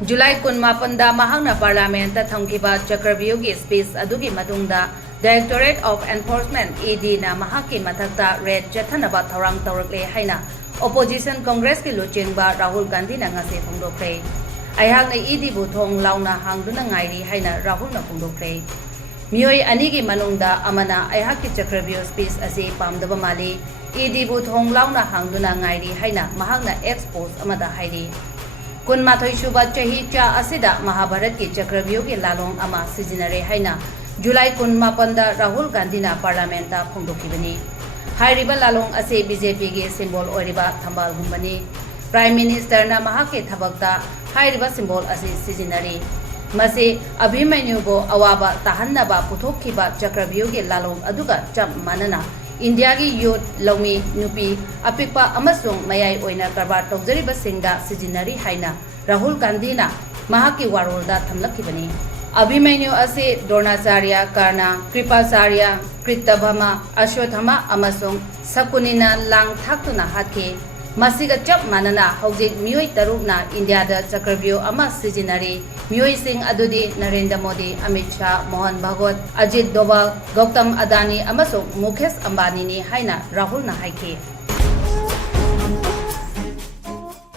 July 18 mahangna parliament ta thamkiba Chakravyu gi speech adugi matungda Directorate of Enforcement ED na mahaki mathakta red Chathanaba Thourang Toure haina opposition congress ki luchingba Rahul Gandhi na ngase phongdokre aihak na ED bu thong launa hangduna ngairi haina Rahul na phongdokre mioi ani gi manungda amana aihak ki Chakravyu speech ase pamdaba mali ED bu thong launa hangduna ngairi haina mahakna expose amada hairi kun mathoi suba chahi cha asida Mahabharat ki Chakravyu ki lalong ama sijinare haina July 18 da Rahul Gandhi na parliament ta phongdokibani hairiba lalong ase BJP ge symbol oriba thambal gumbani Prime Minister na mahake thabakta hairiba symbol ase sijinare mase Abhimanyu bo awaba tahannaba puthokkiba Chakravyu ge lalong aduga cham manana India gi youth lomi nupi apikpa amasung mayai oina karbar tawjariba singda sijinari haina Rahul Gandhi na mahaki warol da thamlakibani Abhimanyu ase Dronacharya Karna Kripacharya Kritabhama Ashwathama amasung Sakunina lang thaktuna hatke masiga chap manana hojik mioi tarukna India da Chakravyu ama sijinari mioi sing adudi Narendra Modi Amit Shah Mohan Bhagwat Ajit Doval Gautam Adani amasung Mukesh Ambani ni haina Rahul na haike